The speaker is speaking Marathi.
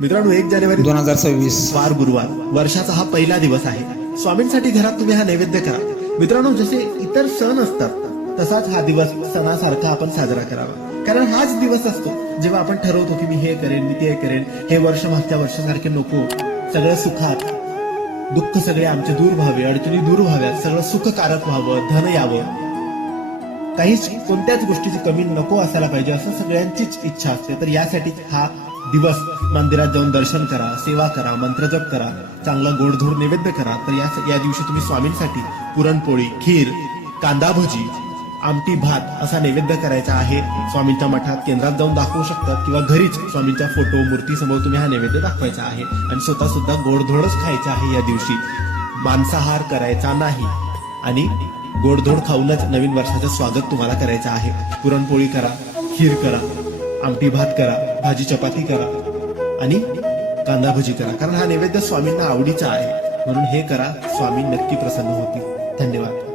मित्रांनो, 1 जानेवारी 2026 वार गुरुवार, वर्षाचा हा पहिला दिवस आहे. स्वामींसाठी घरात तुम्ही हा नैवेद्य करा. मित्रांनो, जसे इतर सण असतात तसाच हा दिवस सणासारखा आपण साजरा करावा. कारण हाच दिवस असतो जेव्हा आपण ठरवतो की मी हे करेन, मी ते करेन. हे वर्ष मागच्या वर्षासारखे नको. सगळं सुखात, दुःख सगळे आमचे दूर व्हावे, अडचणी दूर व्हाव्यात, सगळं सुखकारक व्हावं, धन यावं, काहीच कोणत्याच गोष्टीची कमी नको असायला पाहिजे असं सगळ्यांचीच इच्छा असते. तर यासाठी हा दिवस मंदिरात जाऊन दर्शन करा, सेवा करा, मंत्रजप करा, चांगला गोडधोड नैवेद्य करा. तर या दिवशी तुम्ही स्वामींसाठी पुरणपोळी, खीर, कांदा भजी, आमटी भात असा नैवेद्य करायचा आहे. स्वामींच्या मठात, केंद्रात जाऊन दाखवू शकतात किंवा घरीच स्वामींच्या फोटो, मूर्तीसमोर तुम्ही हा नैवेद्य दाखवायचा आहे. आणि स्वतः सुद्धा गोडधोडच खायचं आहे. या दिवशी मांसाहार करायचा नाही आणि गोडधोड खाऊनच नवीन वर्षाचं स्वागत तुम्हाला करायचं आहे. पुरणपोळी करा, खीर करा, आमटी भात करा, भाजी चपाती करा आणि कांदा भजी करा. कारण हा नैवेद्य स्वामींना आवडीचा आहे. म्हणून हे करा. स्वामी नक्की प्रसन्न होतील. धन्यवाद.